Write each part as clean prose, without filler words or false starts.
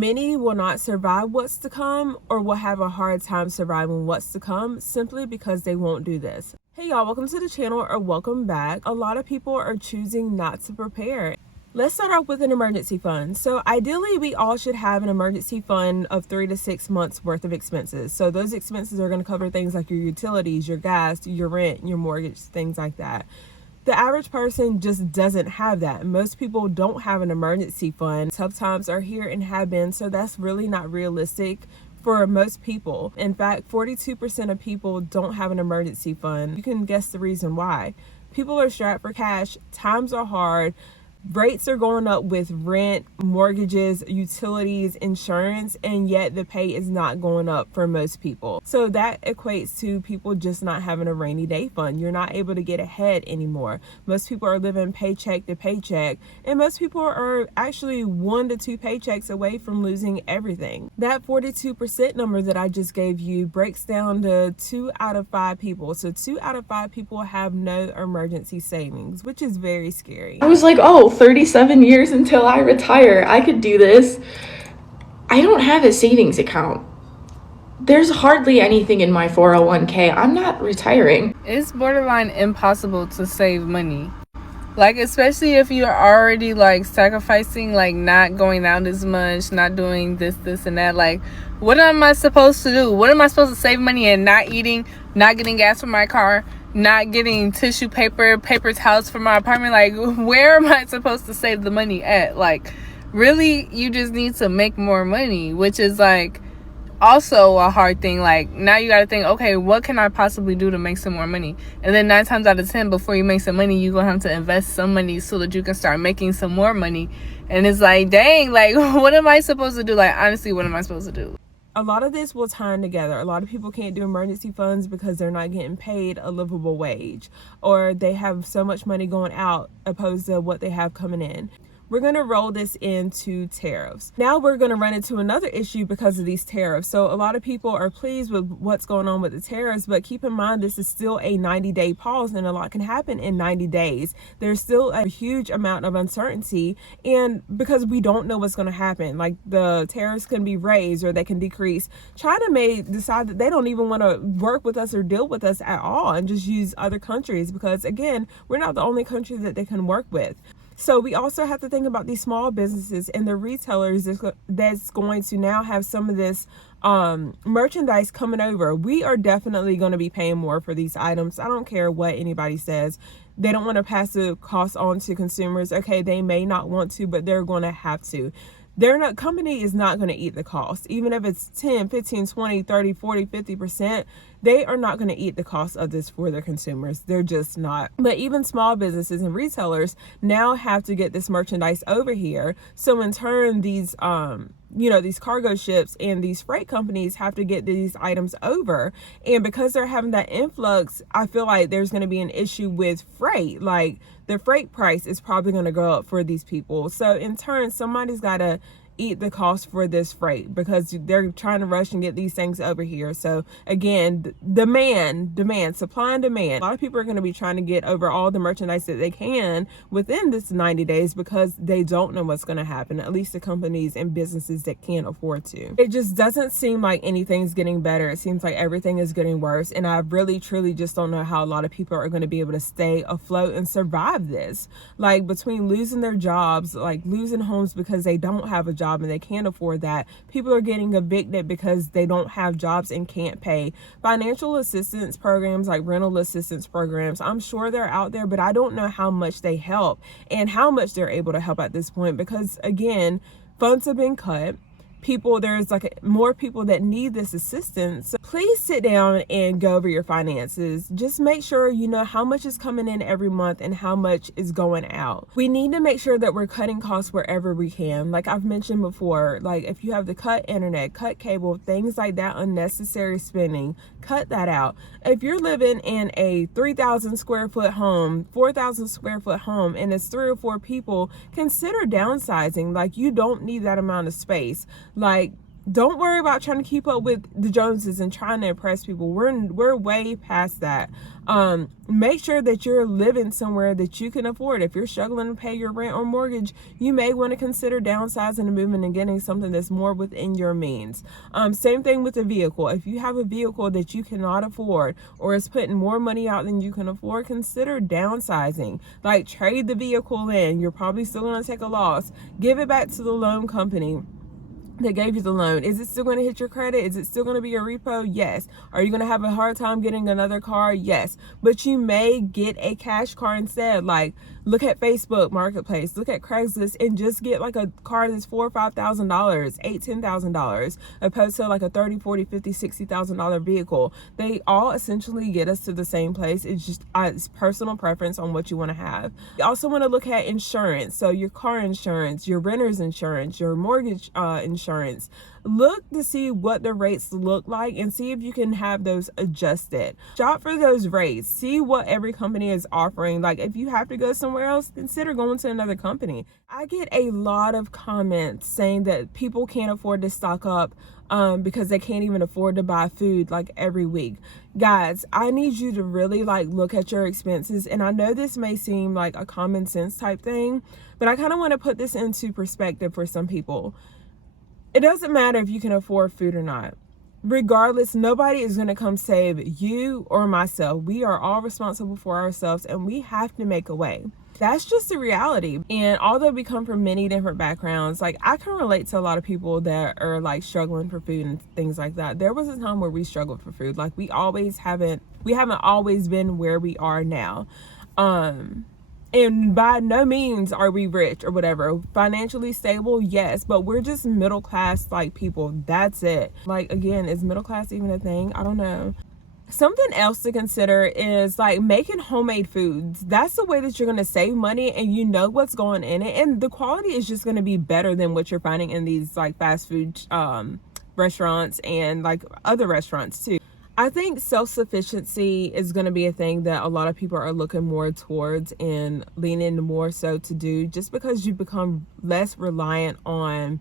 Many will not survive what's to come or will have a hard time surviving what's to come simply because they won't do this. Hey y'all, welcome to the channel or welcome back. A lot of people are choosing not to prepare. Let's start off with an emergency fund. So ideally, we all should have an emergency fund of 3 to 6 months worth of expenses. So those expenses are going to cover things like your utilities, your gas, your rent, your mortgage, things like that. The average person just doesn't have that. Most people don't have an emergency fund. Tough times are here and have been, so that's really not realistic for most people. In fact, 42% of people don't have an emergency fund. You can guess the reason why. People are strapped for cash, times are hard, rates are going up with rent, mortgages, utilities, insurance, and yet the pay is not going up for most people. So that equates to people just not having a rainy day fund. You're not able to get ahead anymore. Most people are living paycheck to paycheck, and most people are actually 1 to 2 paychecks away from losing everything. That 42% number that I just gave you breaks down to 2 out of 5 people. So 2 out of 5 people have no emergency savings, which is very scary. I was like, oh, 37 years until I retire. I could do this. I don't have a savings account. There's hardly anything in my 401k. I'm not retiring. It's borderline impossible to save money. Like, especially if you're already like sacrificing, like not going out as much, not doing this, and that. Like, what am I supposed to do? What am I supposed to save money and not eating, not getting gas for my car, not getting tissue paper, paper towels for my apartment? Like, where am I supposed to save the money at? Like, really, you just need to make more money, which is like also a hard thing. Like, now you gotta think, okay, what can I possibly do to make some more money? And then 9 times out of 10, before you make some money, you're gonna have to invest some money so that you can start making some more money. And it's like, dang, like, what am I supposed to do? Like, honestly, what am I supposed to do? A lot of this will tie in together. A lot of people can't do emergency funds because they're not getting paid a livable wage, or they have so much money going out opposed to what they have coming in. We're going to roll this into tariffs. Now we're going to run into another issue because of these tariffs. So a lot of people are pleased with what's going on with the tariffs, but keep in mind this is still a 90-day pause and a lot can happen in 90 days. There's still a huge amount of uncertainty, and because we don't know what's going to happen, like the tariffs can be raised or they can decrease. China may decide that they don't even want to work with us or deal with us at all and just use other countries because, again, we're not the only country that they can work with. So we also have to think about these small businesses and the retailers that's going to now have some of this merchandise coming over. We are definitely going to be paying more for these items. I don't care what anybody says. They don't want to pass the cost on to consumers. Okay, they may not want to, but they're going to have to. Company is not going to eat the cost. Even if it's 10, 15, 20, 30, 40, 50%, they are not going to eat the cost of this for their consumers. They're just not. But even small businesses and retailers now have to get this merchandise over here. So in turn, these cargo ships and these freight companies have to get these items over. And because they're having that influx, I feel like there's going to be an issue with freight. Like, the freight price is probably going to go up for these people. So in turn, somebody's got to eat the cost for this freight because they're trying to rush and get these things over here. So again, demand, supply and demand. A lot of people are going to be trying to get over all the merchandise that they can within this 90 days because they don't know what's going to happen, at least the companies and businesses that can't afford to. It just doesn't seem like anything's getting better. It seems like everything is getting worse, and I really truly just don't know how a lot of people are going to be able to stay afloat and survive this. Like, between losing their jobs, like losing homes because they don't have a job and they can't afford that. People are getting evicted because they don't have jobs and can't pay. Financial assistance programs like rental assistance programs, I'm sure they're out there, but I don't know how much they help and how much they're able to help at this point because, again, funds have been cut. There's like more people that need this assistance. So please sit down and go over your finances. Just make sure you know how much is coming in every month and how much is going out. We need to make sure that we're cutting costs wherever we can. Like I've mentioned before, like if you have to cut internet, cut cable, things like that, unnecessary spending, cut that out. If you're living in a 3,000 square foot home, 4,000 square foot home, and it's 3 or 4 people, consider downsizing. Like, you don't need that amount of space. Like, Don't worry about trying to keep up with the Joneses and trying to impress people. We're way past that. Make sure that you're living somewhere that you can afford. If you're struggling to pay your rent or mortgage, you may want to consider downsizing and moving and getting something that's more within your means. Same thing with a vehicle. If you have a vehicle that you cannot afford or is putting more money out than you can afford, consider downsizing. Like, trade the vehicle in. You're probably still going to take a loss. Give it back to the loan company that gave you the loan. Is it still going to hit your credit? Is it still going to be a repo? Yes. Are you going to have a hard time getting another car? Yes. But you may get a cash car instead. Like, look at Facebook Marketplace, look at Craigslist, and just get like a car that's $4,000 or $5,000, $8,000, $10,000, opposed to like a $30,000, $40,000, $50,000, $60,000 vehicle. They all essentially get us to the same place. It's just it's personal preference on what you want to have. You also want to look at insurance. So your car insurance, your renter's insurance, your mortgage insurance. Look to see what the rates look like and see if you can have those adjusted. Shop for those rates. See what every company is offering. Like, if you have to go somewhere else, consider going to another company. I get a lot of comments saying that people can't afford to stock up because they can't even afford to buy food like every week. Guys, I need you to really like look at your expenses. And I know this may seem like a common sense type thing, but I kind of want to put this into perspective for some people. It doesn't matter if you can afford food or not. Regardless, nobody is going to come save you or myself. We are all responsible for ourselves, and we have to make a way. That's just the reality. And although we come from many different backgrounds, like, I can relate to a lot of people that are like struggling for food and things like that. There was a time where we struggled for food. Like, we haven't always been where we are now. And by no means are we rich or whatever. Financially stable, yes, but we're just middle class like people. That's it. Like, again, is middle class even a thing? I don't know. Something else to consider is like making homemade foods. That's the way that you're going to save money, and you know what's going in it, and the quality is just going to be better than what you're finding in these like fast food restaurants and like other restaurants too. I think self-sufficiency is going to be a thing that a lot of people are looking more towards and leaning more so to do, just because you become less reliant on,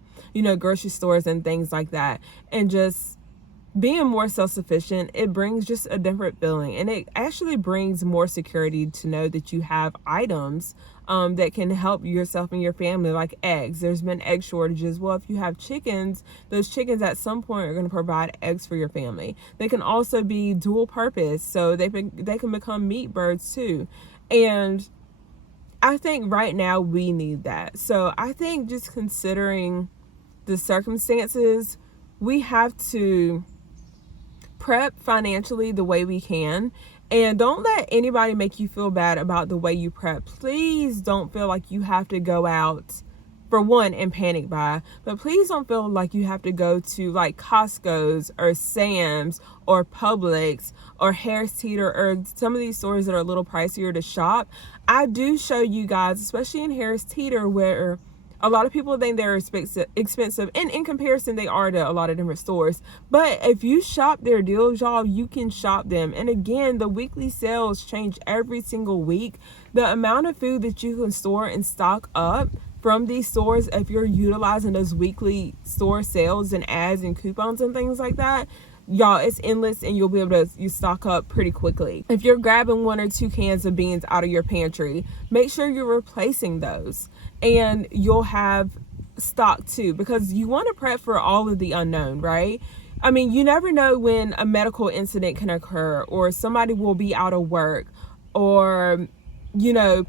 grocery stores and things like that. And just being more self-sufficient, it brings just a different feeling, and it actually brings more security to know that you have items that can help yourself and your family, like eggs. There's been egg shortages. Well, if you have chickens, those chickens at some point are going to provide eggs for your family. They can also be dual purpose, so they can become meat birds too. And I think right now we need that. So I think just considering the circumstances, we have to prep financially the way we can, and don't let anybody make you feel bad about the way you prep. Please don't feel like you have to go out, for one, and panic buy, but please don't feel like you have to go to like Costco's or Sam's or Publix or Harris Teeter or some of these stores that are a little pricier to shop. I do show you guys, especially in Harris Teeter, where a lot of people think they're expensive, and in comparison, they are to a lot of different stores. But if you shop their deals, y'all, you can shop them. And again, the weekly sales change every single week. The amount of food that you can store and stock up from these stores, if you're utilizing those weekly store sales and ads and coupons and things like that, y'all, it's endless, and you'll be able to stock up pretty quickly. If you're grabbing 1 or 2 cans of beans out of your pantry, make sure you're replacing those, and you'll have stock too, because you want to prep for all of the unknown, right? I mean, you never know when a medical incident can occur, or somebody will be out of work, or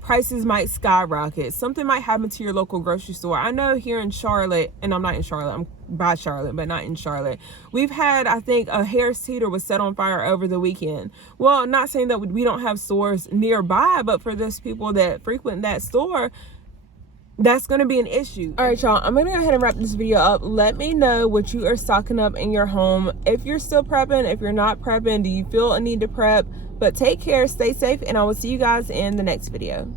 prices might skyrocket. Something might happen to your local grocery store. I know here in Charlotte, and I'm not in Charlotte, I'm by Charlotte, but not in Charlotte, we've had, I think, a Harris Teeter was set on fire over the weekend. Well, not saying that we don't have stores nearby, but for those people that frequent that store, that's going to be an issue. All right, y'all, I'm going to go ahead and wrap this video up. Let me know what you are stocking up in your home. If you're still prepping, if you're not prepping, do you feel a need to prep? But take care, stay safe, and I will see you guys in the next video.